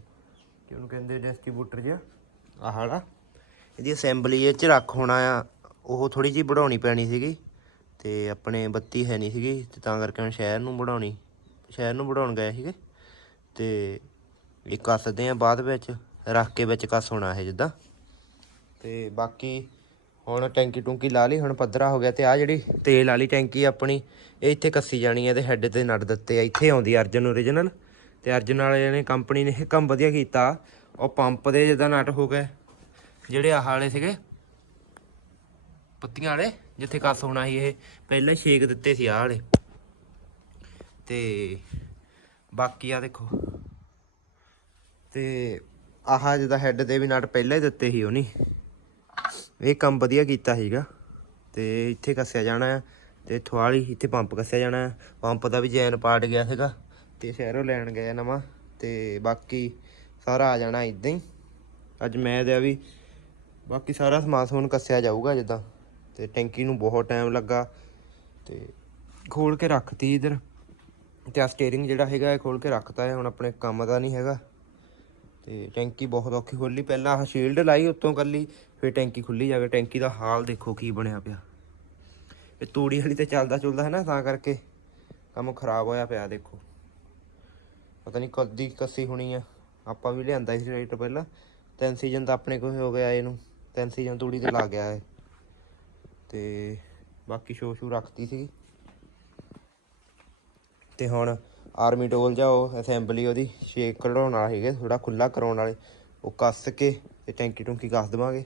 ਕਿ ਉਹਨੂੰ ਕਹਿੰਦੇ ਡਿਸਟ੍ਰੀਬਿਊਟਰ ਜਿਹਾ, ਆਹ ਵਾਲਾ। ਇਹਦੀ ਅਸੈਂਬਲੀ ਇਹ ਚ ਰੱਖ ਹੋਣਾ ਆ। ਉਹ ਥੋੜੀ ਜੀ ਬਣਾਉਣੀ ਪੈਣੀ ਸੀਗੀ। ਤੇ ਆਪਣੇ ਬੱਤੀ ਹੈ ਨਹੀਂ ਸੀਗੀ। ਤੇ ਤਾਂ ਕਰਕੇ ਹੁਣ ਸ਼ਹਿਰ ਨੂੰ ਬਣਾਉਣੀ, ਸ਼ਹਿਰ ਨੂੰ ਬਣਾਉਣ ਗਏ ਸੀਗੇ। ਤੇ ਇਹ ਕੱਸਦੇ ਆ ਬਾਅਦ ਵਿੱਚ, ਰੱਖ ਕੇ ਵਿੱਚ ਕੱਸ ਹੋਣਾ ਇਹ ਜਿੱਦਾਂ। ਤੇ ਬਾਕੀ ਹੁਣ ਟੈਂਕੀ ਟੁੰਕੀ ਲਾ ਲਈ, ਹੁਣ ਪੱਧਰਾ ਹੋ ਗਿਆ ਤੇ ਆ ਜਿਹੜੀ ਤੇਲ ਵਾਲੀ ਟੈਂਕੀ ਆਪਣੀ, ਇਹ ਇੱਥੇ ਕੱਸੀ ਜਾਣੀ ਹੈ ਤੇ ਹੈੱਡ ਤੇ ਨੜ ਦਿੱਤੇ ਆ, ਇੱਥੇ ਆਉਂਦੀ ਅਰਜਨ ਓਰੀਜਨਲ ਤੇ ਅਰਜਨ ਵਾਲੇ ਨੇ ਕੰਪਨੀ ਨੇ ਇਹ ਕੰਮ ਵਧੀਆ ਕੀਤਾ, ਉਹ ਪੰਪ ਦੇ ਜਿੱਦਾਂ ਨਟ ਹੋ ਗਏ, ਜਿਹੜੇ ਆਹ ਵਾਲੇ ਸੀਗੇ, ਪੱਤੀਆਂ ਵਾਲੇ, ਜਿੱਥੇ ਕੱਸ ਹੋਣਾ ਸੀ ਇਹ, ਪਹਿਲਾਂ ਛੇਕ ਦਿੱਤੇ ਸੀ ਆਹ ਵਾਲੇ। ਤੇ ਬਾਕੀ ਆ ਦੇਖੋ। ਤੇ ਆਹ ਜਿਹਦਾ ਹੈੱਡ ਦੇ ਵੀ ਨਟ ਪਹਿਲਾਂ ਹੀ ਦਿੱਤੇ ਸੀ ਉਹਨੀ। ਇਹ ਕੰਮ ਵਧੀਆ ਕੀਤਾ ਸੀਗਾ। ਤੇ ਇੱਥੇ ਕੱਸਿਆ ਜਾਣਾ ਹੈ ਤੇ ਥਵਾਲੀ ਇੱਥੇ ਪੰਪ ਕੱਸਿਆ ਜਾਣਾ ਹੈ ਪੰਪ ਦਾ ਵੀ ਜੈਨ ਪਾਟ ਗਿਆ ਸੀਗਾ, ਤੇ ਸ਼ਹਿਰੋਂ ਲੈਣ ਗਏ ਨਵਾਂ, ਤੇ ਬਾਕੀ ਸਾਰਾ ਆ ਜਾਣਾ ਇਦਾਂ ਹੀ। ਅੱਜ ਮੈਂ ਦਿਆ ਵੀ ਬਾਕੀ ਸਾਰਾ ਸਮਾਨ ਸਮੂਨ ਕੱਸਿਆ ਜਾਊਗਾ ਜਿੱਦਾਂ, ਤੇ ਟੈਂਕੀ ਨੂੰ ਬਹੁਤ ਟਾਈਮ ਲੱਗਾ, ਤੇ ਖੋਲ ਕੇ ਰੱਖਤੀ ਇਧਰ। ਤੇ ਆ ਸਟੀਅਰਿੰਗ ਜਿਹੜਾ ਹੈਗਾ ਇਹ ਖੋਲ ਕੇ ਰੱਖਤਾ ਹੈ ਹੁਣ ਆਪਣੇ ਕੰਮ ਦਾ ਨਹੀਂ ਹੈਗਾ। ਤੇ ਟੈਂਕੀ ਬਹੁਤ ਔਖੀ ਖੋਲੀ, ਪਹਿਲਾਂ ਆਹ ਸ਼ੀਲਡ ਲਾਈ ਉੱਤੋਂ ਕੱਲੀ, ਫਿਰ ਟੈਂਕੀ ਖੁੱਲੀ ਜਾ ਕੇ, ਟੈਂਕੀ ਦਾ ਹਾਲ ਦੇਖੋ ਕੀ ਬਣਿਆ ਪਿਆ। ਇਹ ਤੂੜੀ ਵਾਲੀ ਤੇ ਚੱਲਦਾ ਚੁਲਦਾ ਹੈ ਨਾ, ਤਾਂ ਕਰਕੇ ਕੰਮ ਖਰਾਬ ਹੋਇਆ ਪਿਆ ਦੇਖੋ। ਪਤਾ ਨਹੀਂ ਕਦੀ ਕੱਸੀ ਹੋਣੀ ਆ, ਆਪਾਂ ਵੀ ਲਿਆਂਦਾ ਸੀ ਰੇਟ ਪਹਿਲਾਂ, ਤਿੰਨ ਸੀਜ਼ਨ ਤਾਂ ਆਪਣੇ ਕੋਲ ਹੋ ਗਿਆ ਇਹਨੂੰ, ਤਿੰਨ ਸੀਜ਼ਨ ਤੂੜੀ ਤੇ ਲਾ ਗਿਆ ਹੈ ਤੇ ਬਾਕੀ ਸ਼ੋ ਸ਼ੂ ਰੱਖਤੀ ਸੀ। ਤੇ ਹੁਣ ਆਰਮੀ ਟੋਲ ਜਾਓ ਅਸੈਂਬਲੀ ਉਹਦੀ ਸ਼ੇਕ ਕਢਾਉਣ ਵਾਲੇ ਹੈਗੇ ਥੋੜਾ ਖੁੱਲਾ ਕਰਾਉਣ ਵਾਲੇ। ਉਹ ਕੱਸ ਕੇ ਤੇ ਟੈਂਕੀ ਟੁੰਕੀ ਕੱਸ ਦੇਵਾਂਗੇ।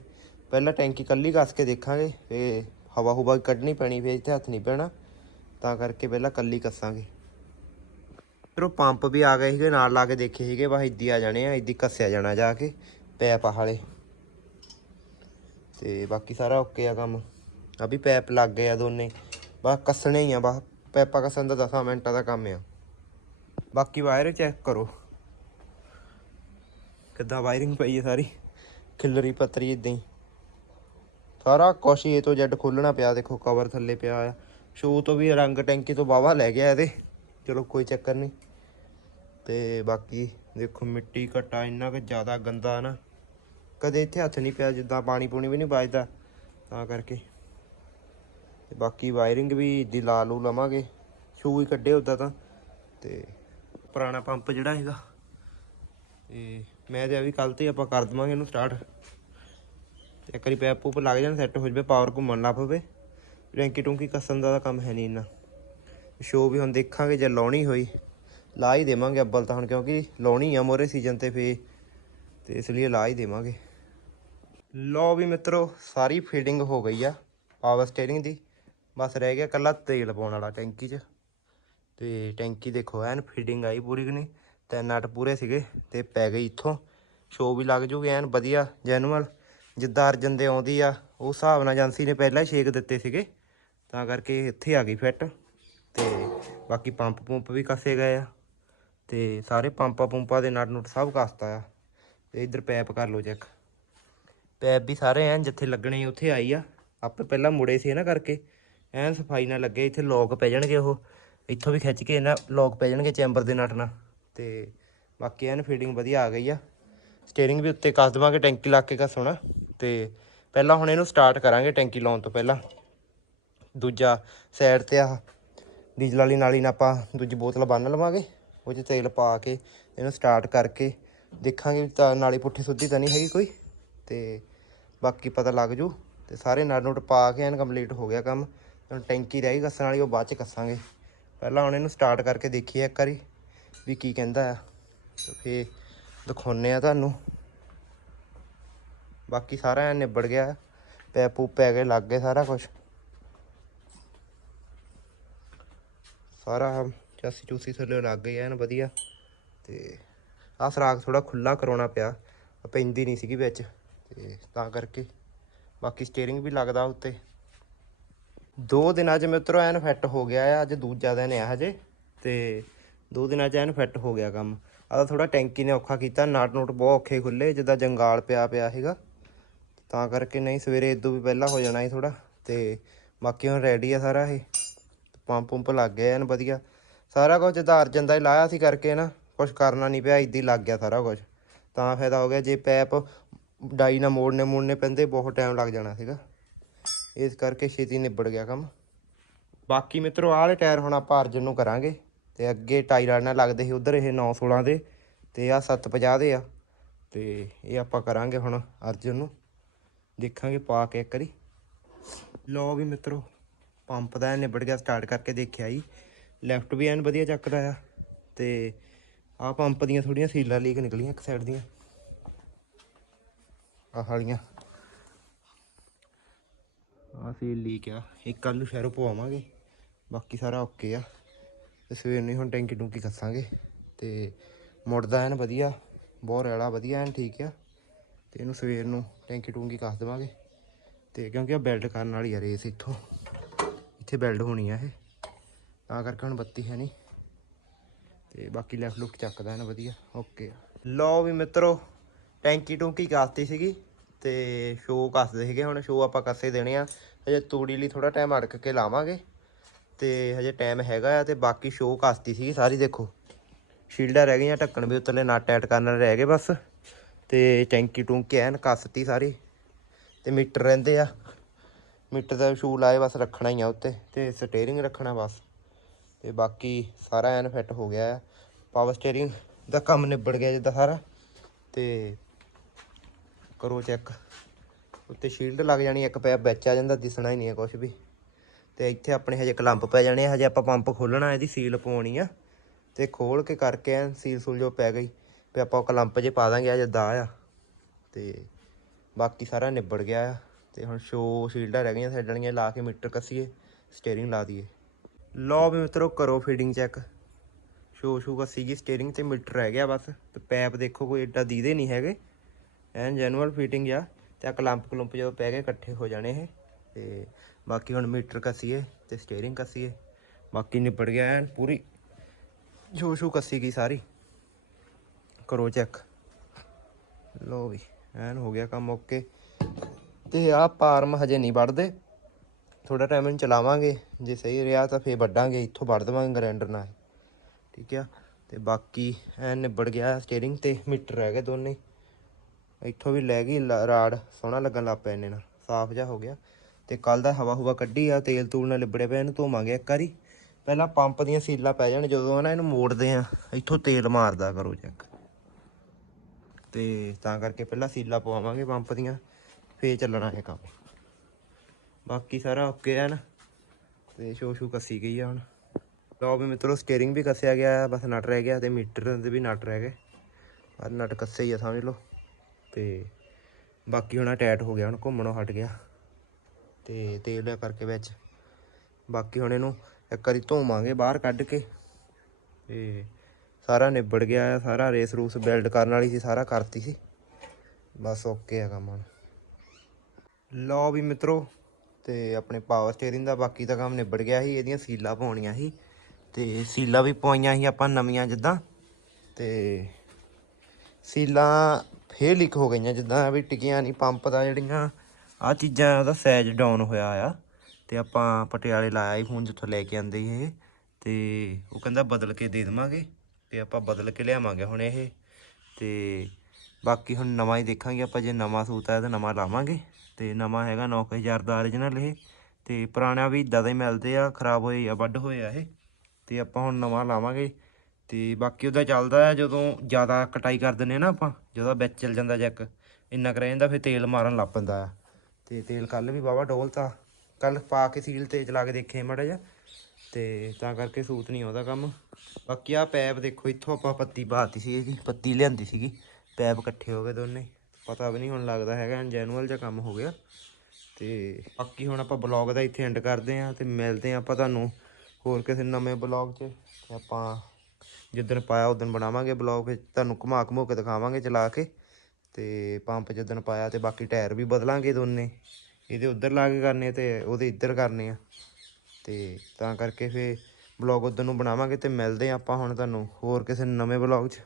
ਪਹਿਲਾਂ ਟੈਂਕੀ ਕੱਲੀ ਕੱਸ ਕੇ ਦੇਖਾਂਗੇ ਫੇ ਹਵਾ ਹੁਵਾ ਕੱਢਣੀ ਪੈਣੀ, ਫੇਰ ਤੇ ਹੱਥ ਨਹੀਂ ਪੈਣਾ। ਤਾਂ ਕਰਕੇ ਪਹਿਲਾਂ ਕੱਲੀ ਕੱਸਾਂਗੇ। ਫਿਰ ਉਹ ਪੰਪ ਵੀ ਆ ਗਏ ਸੀਗੇ, ਨਾਲ ਲਾ ਕੇ ਦੇਖੇ ਸੀਗੇ, ਬਸ ਇੱਦੀ ਆ ਜਾਣੇ ਆ, ਇੱਦੀ ਕੱਸਿਆ ਜਾਣਾ ਜਾ ਕੇ, ਪੈਪ ਹਾਲੇ ਤੇ ਬਾਕੀ ਸਾਰਾ ਓਕੇ ਆ ਕੰਮ। ਆ ਵੀ ਪੈਪ ਲੱਗ ਗਏ ਆ ਦੋਨੇ। ਬਸ ਕੱਸਣੇ ਹੀ ਆ, ਬਸ ਪੈਪਾ ਕੱਸਣ ਦਾ 10 ਮਿੰਟਾਂ ਦਾ ਕੰਮ ਆ। ਬਾਕੀ ਵਾਇਰ ਚੈੱਕ ਕਰੋ। ਕਿੱਦਾਂ ਵਾਇਰਿੰਗ ਪਈ ਹੈ ਸਾਰੀ? ਖਿਲਰੀ ਪੱਤਰੀ ਇਦਾਂ ਹੀ। ਸਾਰਾ ਕੁਛ ਏ ਤੋਂ ਜੈਡ ਖੋਲਣਾ ਪਿਆ, ਦੇਖੋ ਕਵਰ ਥੱਲੇ ਪਿਆ ਆ। ਸ਼ੂ ਤੋਂ ਵੀ ਰੰਗ ਟੈਂਕੀ ਤੋਂ ਬਾਵਾ ਲੈ ਗਿਆ ਇਹਦੇ। ਚਲੋ ਕੋਈ ਚੱਕਰ ਨਹੀਂ। ਤੇ ਬਾਕੀ ਦੇਖੋ ਮਿੱਟੀ ਘਟਾ ਇੰਨਾ ਕਿ ਜ਼ਿਆਦਾ ਗੰਦਾ ਨਾ। ਕਦੇ ਇੱਥੇ ਹੱਥ ਨਹੀਂ ਪਿਆ, ਜਿੱਦਾਂ ਪਾਣੀ ਪੂਣੀ ਵੀ ਨਹੀਂ ਵੱਜਦਾ ਤਾਂ ਕਰਕੇ। ਤੇ ਬਾਕੀ ਵਾਇਰਿੰਗ ਵੀ ਦੀ ਲਾ ਲੂ ਲਵਾਂਗੇ। ਸ਼ੂ ਹੀ ਕੱਢੇ ਉਦਾਂ ਤਾਂ। ਤੇ ਪੁਰਾਣਾ ਪੰਪ ਜਿਹੜਾ ਹੈਗਾ। ਤੇ ਮੈਂ ਤੇ ਆ ਵੀ ਕੱਲ ਤੇ ਆਪਾਂ ਕਰ ਦਵਾਂਗੇ ਇਹਨੂੰ ਸਟਾਰਟ ਇੱਕ ਵਾਰੀ ਪੈਪ ਪੂਪ ਲੱਗ ਜਾਣ ਸੈੱਟ ਹੋ ਜਵੇ ਪਾਵਰ ਘੁੰਮਣ ਲੱਗ ਪਵੇ। ਟੈਂਕੀ ਟੁੰਕੀ ਕੱਸਣ ਦਾ ਤਾਂ ਕੰਮ ਹੈ ਨਹੀਂ ਇੰਨਾ। ਸ਼ੋ ਵੀ ਹੁਣ ਦੇਖਾਂਗੇ ਜੇ ਲਾਉਣੀ ਹੋਈ, ਲਾ ਹੀ ਦੇਵਾਂਗੇ ਅੱਬਲ ਤਾਂ ਹੁਣ, ਕਿਉਂਕਿ ਲਾਉਣੀ ਆ ਮੋਰੇ ਸੀਜ਼ਨ ਤੇ ਫੇ ਤੇ ਇਸ ਲਈ ਲਾ ਹੀ ਦੇਵਾਂਗੇ। ਲੋ ਵੀ ਮਿੱਤਰੋ, ਸਾਰੀ ਫੀਡਿੰਗ ਹੋ ਗਈ ਆ ਪਾਵਰ ਸਟੀਅਰਿੰਗ ਦੀ। ਬਸ ਰਹਿ ਗਿਆ ਕੱਲਾ ਤੇਲ ਪਾਉਣ ਵਾਲਾ ਟੈਂਕੀ 'ਚ। ਤੇ ਟੈਂਕੀ ਦੇਖੋ, ਐਨ ਫੀਡਿੰਗ ਆਈ ਪੂਰੀ ਕਿ ਨਹੀਂ? ਤੇ ਨਟ ਪੂਰੇ ਸੀਗੇ ਤੇ ਪੈ ਗਈ ਇੱਥੋਂ। ਸ਼ੋ ਵੀ ਲੱਗ ਜੂਗੇ, ਐਨ ਵਧੀਆ ਜੈਨੂਅਲ ਜਿੱਦਾਂ ਅਰਜਨ ਦੇ ਆਉਂਦੀ ਆ ਉਸ ਹਿਸਾਬ ਨਾਲ ਏਜੰਸੀ ਨੇ ਪਹਿਲਾਂ ਹੀ ਛੇਕ ਦਿੱਤੇ ਸੀਗੇ। ਤਾਂ ਕਰਕੇ ਇੱਥੇ ਆ ਗਈ ਫਿੱਟ ਤੇ ਬਾਕੀ ਪੰਪ ਪੰਪ ਵੀ ਕੱਸੇ ਗਏ ਆ। ਤੇ ਸਾਰੇ ਪੰਪਾਂ ਪੰਪਾਂ ਦੇ ਨਟ ਨੁਟ ਸਭ ਕੱਸਤਾ ਆ। ਤੇ ਇੱਧਰ ਪੈਪ ਕਰ ਲਓ ਚੈੱਕ ਪੈਪ ਵੀ ਸਾਰੇ ਐਨ ਜਿੱਥੇ ਲੱਗਣੇ ਉੱਥੇ ਆਈ ਆ। ਆਪੇ ਪਹਿਲਾਂ ਮੁੜੇ ਸੀ ਨਾ ਕਰਕੇ। ਐਨ ਸਫ਼ਾਈ ਨਾਲ ਲੱਗੇ, ਇੱਥੇ ਲੋਕ ਪੈ ਜਾਣਗੇ ਉਹ। ਇੱਥੋਂ ਵੀ ਖਿੱਚ ਕੇ ਇਹਨਾਂ ਲੋਕ ਪੈ ਜਾਣਗੇ ਚੈਂਬਰ ਦੇ ਨਟ ਨਾਲ। ਤੇ ਬਾਕੀ ਐਨ ਫੀਡਿੰਗ ਵਧੀਆ ਆ ਗਈ ਆ। ਸਟੀਅਰਿੰਗ ਵੀ ਉੱਤੇ ਕੱਸ ਦੇਵਾਂਗੇ, ਟੈਂਕੀ ਲਾ ਕੇ ਕੱਸਣਾ ਤੇ ਪਹਿਲਾਂ ਹੁਣ ਇਹਨੂੰ ਸਟਾਰਟ ਕਰਾਂਗੇ ਟੈਂਕੀ ਲਾਉਣ ਤੋਂ ਪਹਿਲਾਂ। ਦੂਜਾ ਸਾਈਡ ਤੇ ਆ ਡੀਜ਼ਲ ਵਾਲੀ ਨਾਲੀ ਨਾਲ ਆਪਾਂ ਦੂਜੀ ਬੋਤਲ ਬੰਨ ਲਵਾਂਗੇ। ਉਹ 'ਚ ਤੇਲ ਪਾ ਕੇ ਇਹਨੂੰ ਸਟਾਰਟ ਕਰਕੇ ਦੇਖਾਂਗੇ ਤਾਂ ਨਾਲੀ ਪੁੱਠੀ ਸੁੱਧੀ ਤਾਂ ਨਹੀਂ ਹੈਗੀ ਕੋਈ। ਤੇ ਬਾਕੀ ਪਤਾ ਲੱਗ ਜੂ। ਤੇ ਸਾਰੇ ਨਟ ਨੁਟ ਪਾ ਕੇ ਐਨ ਕੰਪਲੀਟ ਹੋ ਗਿਆ ਕੰਮ। ਹੁਣ ਟੈਂਕੀ ਰਹਿ ਗਈ, ਕੱਸਣ ਵਾਲੀ, ਉਹ ਬਾਅਦ ਚ ਕੱਸਾਂਗੇ। ਪਹਿਲਾਂ ਹੁਣ ਇਹਨੂੰ ਸਟਾਰਟ ਕਰਕੇ ਦੇਖੀਏ ਇੱਕ ਵਾਰੀ ਵੀ ਕੀ ਕਹਿੰਦਾ ਆ। ਤੇ ਫੇ ਦਿਖਾਉਨੇ ਆ ਤੁਹਾਨੂੰ। ਬਾਕੀ ਸਾਰਾ ਨਿਬੜ ਗਿਆ। ਪੈਪ ਪੈ ਗਏ, ਲੱਗ ਗਏ ਸਾਰਾ ਕੁਝ ਸਾਰਾ ਚਾਸੀ ਚੂਸੀ ਥੱਲੇ ਲੱਗ ਗਈ ਐਨ ਵਧੀਆ। ਤੇ ਆਹ ਸਰਾਖ ਥੋੜਾ ਖੁੱਲਾ ਕਰਾਉਣਾ ਪਿਆ। ਪੈਂਦੀ ਨਹੀਂ ਸੀਗੀ ਵਿੱਚ। ਤੇ ਤਾਂ ਕਰਕੇ। ਬਾਕੀ ਸਟੀਅਰਿੰਗ ਵੀ ਲੱਗਦਾ ਉੱਤੇ। ਦੋ ਦਿਨਾਂ 'ਚ ਮਿੱਤਰੋ ਐਨ ਫਿੱਟ ਹੋ ਗਿਆ ਆ, ਅੱਜ ਦੂਜਾ ਦਿਨ ਆ ਹਜੇ, ਤੇ ਦੋ ਦਿਨਾਂ 'ਚ ਐਨ ਫਿੱਟ ਹੋ ਗਿਆ ਕੰਮ। ਆ ਤਾਂ ਥੋੜਾ ਟੈਂਕੀ ਨੇ ਔਖਾ ਕੀਤਾ, ਨਾਟ ਨੂਟ ਬਹੁਤ ਔਖੇ ਖੁੱਲੇ ਜਿੱਦਾਂ ਜੰਗਾਲ ਪਿਆ ਪਿਆ ਹੈਗਾ ਤਾਂ ਕਰਕੇ ਨਹੀਂ, ਸਵੇਰੇ ਇਦੋਂ ਵੀ ਪਹਿਲਾਂ ਹੋ ਜਾਣਾ ਸੀ ਥੋੜਾ ਤੇ ਬਾਕੀ ਹੁਣ ਰੈਡੀ ਆ ਸਾਰਾ ਇਹ। ਪੰਪ ਪੰਪ ਲੱਗ ਗਿਆ ਐਨ ਵਧੀਆ। ਸਾਰਾ ਕੁਝ ਜਿੱਦਾਂ ਅਰਜਨ ਦਾ ਹੀ ਲਾਇਆ ਸੀ ਕਰਕੇ ਨਾ ਕੁਝ ਕਰਨਾ ਨਹੀਂ ਪਿਆ ਇੱਦਾਂ ਹੀ ਲੱਗ ਗਿਆ ਸਾਰਾ ਕੁਝ ਤਾਂ ਫਾਇਦਾ ਹੋ ਗਿਆ, ਜੇ ਪੈਪ ਡਾਈ ਨਾਲ ਮੋੜਨੇ ਮੋੜਨੇ ਪੈਂਦੇ, ਬਹੁਤ ਟਾਈਮ ਲੱਗ ਜਾਣਾ ਸੀਗਾ। ਇਸ ਕਰਕੇ ਛੇਤੀ ਨਿਬੜ ਗਿਆ ਕੰਮ। ਬਾਕੀ ਮਿੱਤਰੋ, ਆਹ ਵਾਲੇ ਟਾਇਰ ਹੁਣ ਆਪਾਂ ਅਰਜਨ ਨੂੰ ਕਰਾਂਗੇ। ਤੇ ਅੱਗੇ ਟਾਇਰ ਨਾਲ ਲੱਗਦੇ ਸੀ, ਉਧਰ ਇਹ 916 ਦੇ। ਤੇ ਆ 750 ਦੇ ਆ। ਤੇ ਇਹ ਆਪਾਂ ਕਰਾਂਗੇ ਹੁਣ ਅਰਜਨ ਨੂੰ। ਦੇਖਾਂਗੇ ਪਾ ਕੇ ਇੱਕ ਵਾਰੀ। ਲਓ ਵੀ ਮਿੱਤਰੋ, ਪੰਪ ਦਾ ਨਿਬੜ ਗਿਆ ਸਟਾਰਟ ਕਰਕੇ ਦੇਖਿਆ ਜੀ। ਲੈਫਟ ਵੀ ਐਨ ਵਧੀਆ ਚੱਕਦਾ ਆ। ਤੇ ਆ ਪੰਪ ਦੀਆਂ ਥੋੜੀਆਂ ਸੀਲਾਂ ਲੀਕ ਨਿਕਲੀਆਂ ਇੱਕ ਸਾਈਡ ਦੀਆਂ। ਆਹ ਵਾਲੀਆਂ। ਆ ਲੀਕ ਆ। ਇੱਕ ਕੱਲ ਨੂੰ ਸ਼ਹਿਰੋਂ ਪਵਾਵਾਂਗੇ। ਬਾਕੀ ਸਾਰਾ ਓਕੇ ਆ। ਤੇ ਸਵੇਰ ਨੂੰ ਹੁਣ ਟੈਂਕੀ ਟੂੰਕੀ ਕੱਸਾਂਗੇ। ਤੇ ਮੁੜਦਾ ਐਨ ਵਧੀਆ। ਬਹੁਤ ਰੈਲਾ, ਵਧੀਆ ਐਨ ਠੀਕ ਆ। ਤੇ ਇਹਨੂੰ ਸਵੇਰ ਨੂੰ ਟੈਂਕੀ ਟੂੰਕੀ ਕੱਸ ਦੇਵਾਂਗੇ। ਤੇ ਕਿਉਂਕਿ ਆ ਬੈਲਡ ਕਰਨ ਵਾਲੀ ਆ ਰੇਸ ਇੱਥੋਂ। ਇੱਥੇ ਬੈਲਡ ਹੋਣੀ ਆ ਇਹ। ਤਾਂ ਕਰਕੇ ਹੁਣ ਬੱਤੀ ਹੈ ਨਹੀਂ। ਤੇ ਬਾਕੀ ਲੈਫਟ ਲੁੱਕ ਚੱਕਦਾ ਐਨ ਵਧੀਆ। ਓਕੇ ਲਓ ਵੀ ਮਿੱਤਰੋ, ਟੈਂਕੀ ਟੂੰਕੀ ਕੱਸਤੀ ਸੀਗੀ। ਤੇ ਸ਼ੋਅ ਕੱਸਦੇ ਸੀਗੇ। ਹੁਣ ਸ਼ੋਅ ਆਪਾਂ ਕੱਸੇ ਦੇਣੇ ਆ। ਹਜੇ ਤੂੜੀ ਲਈ ਥੋੜਾ ਟਾਈਮ ਅੜਕ ਕੇ ਲਾਵਾਂਗੇ ਤੇ ਹਜੇ ਟਾਈਮ ਹੈਗਾ ਆ ਤੇ ਬਾਕੀ ਸ਼ੋਅ ਕੱਸਤੀ ਸੀਗੀ ਸਾਰੀ ਦੇਖੋ। ਸ਼ੀਲਡਾਂ ਰਹਿ ਗਈਆਂ, ਢੱਕਣ ਵੀ ਉੱਤਲੇ ਨਟ ਟਾਈਟ ਕਰਨ ਵਾਲੇ ਰਹਿ ਗਏ ਬਸ। ਤੇ ਟੈਂਕੀ ਟੂੰਕੀ ਐਨ ਕੱਸਤੀ ਸਾਰੀ। ਤੇ ਮੀਟਰ ਰਹਿੰਦੇ ਆ। ਮੀਟਰ ਦਾ ਸ਼ੂ ਲਾਏ ਬਸ ਰੱਖਣਾ ਹੀ ਆ ਉੱਤੇ ਤੇ ਸਟੀਅਰਿੰਗ ਰੱਖਣਾ ਬਸ। ਤੇ ਬਾਕੀ ਸਾਰਾ ਐਨ ਫਿੱਟ ਹੋ ਗਿਆ ਆ। ਪਾਵਰ ਸਟੀਅਰਿੰਗ ਦਾ ਕੰਮ ਨਿਬੜ ਗਿਆ ਜਿੱਦਾਂ ਸਾਰਾ। ਤੇ ਕਰੋ ਚੈੱਕ ਉੱਤੇ ਸ਼ੀਲਡ ਲੱਗ ਜਾਣੀ, ਇੱਕ ਪੈਪ ਵਿੱਚ ਆ ਜਾਂਦਾ, ਦਿਸਣਾ ਹੀ ਨਹੀਂ ਹੈ ਕੁਝ ਵੀ। ਤੇ ਇੱਥੇ ਆਪਣੇ ਹਜੇ ਕਲੰਪ ਪੈ ਜਾਣੇ ਆ, ਹਜੇ ਆਪਾਂ ਪੰਪ ਖੋਲਣਾ ਇਹਦੀ ਸੀਲ ਪਾਉਣੀ ਆ। ਤੇ ਖੋਲ ਕੇ ਕਰਕੇ ਐਨ ਸੀਲ ਸੂਲ ਜੋ ਪੈ ਗਈ ਤੇ ਆਪਾਂ ਉਹ ਕਲੰਪ ਜੇ ਪਾ ਦਾਂਗੇ ਆ ਜਿੱਦਾਂ ਆ। ਤੇ ਬਾਕੀ ਸਾਰਾ ਨਿਬੜ ਗਿਆ ਆ। ਤੇ ਹੁਣ ਸ਼ੋ ਸ਼ੀਲਡਾਂ ਰਹਿ ਗਈਆਂ ਸਾਈਡ ਵਾਲੀਆਂ, ਲਾ ਕੇ ਮੀਟਰ ਕੱਸੀਏ ਸਟੀਅਰਿੰਗ ਲਾ ਦਈਏ। ਲਓ ਵੀ ਮਿੱਤਰੋ, ਕਰੋ ਫੀਡਿੰਗ ਚੈੱਕ ਸ਼ੋ ਸ਼ੂ ਕੱਸੀ ਗਈ ਸਟੀਅਰਿੰਗ ਤੇ ਮੀਟਰ ਰਹਿ ਗਿਆ ਬਸ। ਤੇ ਪੈਪ ਦੇਖੋ, ਕੋਈ ਏਡਾ ਦੀਦੇ ਨਹੀਂ ਹੈਗੇ। ਐਨ ਜੈਨੂਅਲ ਫਿਟਿੰਗ ਆ। ਤੇ ਆ ਕਲੰਪ ਕਲੰਪ ਜਦੋਂ ਪੈ ਗਏ, ਇਕੱਠੇ ਹੋ ਜਾਣੇ ਇਹ। ਤੇ ਬਾਕੀ ਹੁਣ ਮੀਟਰ ਕੱਸੀਏ ਤੇ ਸਟੀਅਰਿੰਗ ਕੱਸੀਏ। ਬਾਕੀ ਨਿਬੜ ਗਿਆ ਐਨ ਪੂਰੀ। ਸ਼ੋ ਸ਼ੂ ਕੱਸੀ ਗਈ ਸਾਰੀ। ਕਰੋ ਚੈੱਕ ਲੋ ਵੀ, ਐਨ ਹੋ ਗਿਆ ਕੰਮ ਓਕੇ। ਤੇ ਆ ਪਾਰਮ ਹਜੇ ਨਹੀਂ ਵੱਢਦੇ। ਥੋੜਾ ਟਾਈਮ ਇਹਨੂੰ ਚਲਾਵਾਂਗੇ। ਜੇ ਸਹੀ ਰਿਹਾ ਤਾਂ ਫੇਰ ਵੱਢਾਂਗੇ। ਇੱਥੋਂ ਵੱਢ ਦੇਵਾਂਗੇ ਗ੍ਰਾਈਂਡਰ ਨਾਲ। ਠੀਕ ਆ? ਤੇ ਬਾਕੀ ਐਨ ਨਿਬੜ ਗਿਆ ਸਟੀਅਰਿੰਗ ਤੇ ਮੀਟਰ ਰਹਿ ਗਏ ਦੋਨੇ। ਇੱਥੋਂ ਵੀ ਲੈ ਗਈ, ਲ- ਰਾੜ, ਸੋਹਣਾ ਲੱਗਣ ਲੱਗ ਪਿਆ ਇਹਨੇ ਨਾਲ, ਸਾਫ਼ ਜਿਹਾ ਹੋ ਗਿਆ। ਤੇ ਕੱਲ ਦਾ ਹਵਾ ਹੁਵਾ ਕੱਢੀ ਆ, ਤੇਲ ਤੂਲ ਨਾਲ ਲਿਬੜੇ ਪਿਆ ਇਹਨੂੰ ਧੋਵਾਂਗੇ ਇੱਕ ਵਾਰੀ। ਪਹਿਲਾਂ ਪੰਪ ਦੀਆਂ ਸੀਲਾਂ ਪੈ ਜਾਣ, ਜਦੋਂ ਨਾ ਇਹਨੂੰ ਮੋੜਦੇ ਆ, ਇੱਥੋਂ ਤੇਲ ਮਾਰਦਾ ਕਰੋ ਚੈੱਕ ਤੇ ਤਾਂ ਕਰਕੇ ਪਹਿਲਾਂ ਸੀਲਾਂ ਪਵਾਵਾਂਗੇ ਪੰਪ ਦੀਆਂ, ਫੇਰ ਚੱਲਣਾ ਇਹ ਕੰਮ। ਬਾਕੀ ਸਾਰਾ ਓਕੇ ਹੈ ਨਾ, ਤੇ ਸ਼ੋ ਸ਼ੂ ਕੱਸੀ ਗਈ ਆ ਹੁਣ। ਲਓ ਵੀ ਮਿੱਤਰੋ ਸਟੀਅਰਿੰਗ ਵੀ ਕੱਸਿਆ ਗਿਆ, ਬਸ ਨਟ ਰਹਿ ਗਿਆ, ਤੇ ਮੀਟਰ ਦੇ ਵੀ ਨਟ ਰਹਿ ਗਏ। ਪਰ ਨਟ ਕੱਸੇ ਹੀ ਆ, ਸਮਝ ਲਓ। ਤੇ ਬਾਕੀ ਹੁਣ ਟਾਈਟ ਹੋ ਗਿਆ, ਹੁਣ ਘੁੰਮਣੋਂ ਹਟ ਗਿਆ ਤੇ ਤੇਲ ਲਿਆ ਕਰਕੇ ਵਿੱਚ। ਬਾਕੀ ਹੁਣ ਇਹਨੂੰ ਇੱਕ ਵਾਰੀ ਧੋਵਾਂਗੇ ਬਾਹਰ ਕੱਢ ਕੇ ਤੇ ਸਾਰਾ ਨਿਬੜ ਗਿਆ ਆ ਸਾਰਾ ਰੇਸ ਰੂਸ ਬਿਲਡ ਕਰਨ ਵਾਲੀ ਸੀ, ਸਾਰਾ ਕਰਤੀ ਸੀ। ਬਸ ਓਕੇ ਆ ਕੰਮ ਹੁਣ। ਲਓ ਵੀ ਮਿੱਤਰੋ, ਤੇ ਆਪਣੇ ਪਾਵਰ ਸਟੀਅਰਿੰਗ ਦਾ ਬਾਕੀ ਦਾ ਕੰਮ ਨਿਬੜ ਗਿਆ ਸੀ, ਇਹਦੀਆਂ ਸੀਲਾਂ ਪਾਉਣੀਆਂ ਸੀ ਤੇ ਸੀਲਾਂ ਵੀ ਪਵਾਈਆਂ ਸੀ ਆਪਾਂ ਨਵੀਆਂ ਜਿੱਦਾਂ ਤੇ ਸੀਲਾਂ ਫੇਰ ਲੀਕ ਹੋ ਗਈਆਂ, ਜਿੱਦਾਂ ਵੀ ਟਿਕੀਆਂ ਨਹੀਂ, ਪੰਪ ਦਾ ਜਿਹੜੀਆਂ ਆ ਚੀਜ਼ਾਂ, ਉਹਦਾ ਸਾਈਜ਼ ਡਾਊਨ ਹੋਇਆ ਆ। ਤੇ ਆਪਾਂ ਪਟਿਆਲੇ ਲਾਇਆ ਹੀ ਫੋਨ ਜਿੱਥੋਂ ਲੈ ਕੇ ਆਂਦੇ ਸੀ ਇਹ। ਤੇ ਉਹ ਕਹਿੰਦਾ ਬਦਲ ਕੇ ਦੇ ਦੇਵਾਂਗੇ, ਤੇ ਆਪਾਂ ਬਦਲ ਕੇ ਲਿਆਵਾਂਗੇ ਹੁਣ ਇਹ। ਤੇ ਬਾਕੀ ਹੁਣ ਨਵਾਂ ਹੀ ਦੇਖਾਂਗੇ ਆਪਾਂ, ਜੇ ਨਵਾਂ ਸੂਤ ਆਇਆ ਤਾਂ ਨਵਾਂ ਲਾਵਾਂਗੇ। ਤੇ ਨਵਾਂ ਹੈਗਾ 9000 ਦਾ origignal ਇਹ। ਤੇ ਪੁਰਾਣਾ ਵੀ ਇਦਾਂ ਦੇ ਮਿਲਦੇ ਆ, ਖਰਾਬ ਹੋਏ ਆ ਵੱਢ ਹੋਏ ਆ ਇਹ। ਤੇ ਆਪਾਂ ਹੁਣ ਨਵਾਂ ਲਾਵਾਂਗੇ। ਤੇ ਬਾਕੀ ਉਹਦਾ ਚੱਲਦਾ ਆ ਜਦੋਂ ਜ਼ਿਆਦਾ ਕਟਾਈ ਕਰ ਦਿੰਦੇ ਆ ਨਾ ਆਪਾਂ, ਜਦੋਂ ਵਿੱਚ ਚਲ ਜਾਂਦਾ ਜੈਕ, ਇੰਨਾ ਕਰ ਜਾਂਦਾ, ਫਿਰ ਤੇਲ ਮਾਰਨ ਲੱਗ ਪੈਂਦਾ ਆ ਤੇ ਤੇਲ ਕੱਲ ਵੀ ਵਾਹਵਾ ਡੋਲਤਾ ਕੱਲ ਪਾ ਕੇ ਸੀਲ ਤੇ ਚਲਾ ਕੇ ਦੇਖੇ ਮੜਾ ਜਾ ਤੇ ਤਾਂ ਕਰਕੇ ਸੂਤ ਨਹੀਂ ਆਉਂਦਾ ਕੰਮ। ਬਾਕੀ ਆ ਪੈਪ ਦੇਖੋ, ਇੱਥੋਂ ਆਪਾਂ ਪੱਤੀ ਪਾਤੀ ਸੀ ਜੀ ਪੱਤੀ ਲਿਆਂਦੀ ਸੀਗੀ, ਪੈਪ ਇਕੱਠੇ ਹੋ ਗਏ ਦੋਨੇ, ਪਤਾ ਵੀ ਨਹੀਂ ਹੁਣ ਲੱਗਦਾ ਹੈਗਾ ਜੈਨੂਅਲ ਜਿਹਾ ਕੰਮ ਹੋ ਗਿਆ। ਤੇ ਬਾਕੀ ਹੁਣ ਆਪਾਂ ਬਲੌਗ ਦਾ ਇੱਥੇ ਐਂਡ ਕਰਦੇ ਆਂ ਤੇ ਮਿਲਦੇ ਆਂ ਆਪਾਂ ਤੁਹਾਨੂੰ ਹੋਰ ਕਿਸੇ ਨਵੇਂ ਬਲੌਗ 'ਚ, ਤੇ ਆਪਾਂ ਜਿੱਦਣ ਪਾਇਆ ਉਦੋਂ ਬਣਾਵਾਂਗੇ ਬਲੌਗ ਵਿੱਚ ਤੁਹਾਨੂੰ ਘੁਮਾ ਘਮੂ ਕੇ ਦਿਖਾਵਾਂਗੇ, ਚਲਾ ਕੇ। ਤੇ ਪੰਪ ਜਿੱਦਣ ਪਾਇਆ ਤੇ ਬਾਕੀ ਟਾਇਰ ਵੀ ਬਦਲਾਂਗੇ ਦੋਨੇ। ਇਹਦੇ ਉੱਧਰ ਲਾ ਕੇ ਕਰਨੇ ਤੇ ਉਹਦੇ ਇੱਧਰ ਕਰਨੇ ਆ। ਤੇ ਤਾਂ ਕਰਕੇ ਫੇ ਬਲੌਗ ਉਦੋਂ ਨੂੰ ਬਣਾਵਾਂਗੇ ਤੇ ਮਿਲਦੇ ਆਂ ਆਪਾਂ ਹੁਣ ਤੁਹਾਨੂੰ ਹੋਰ ਕਿਸੇ ਨਵੇਂ ਬਲੌਗ 'ਚ।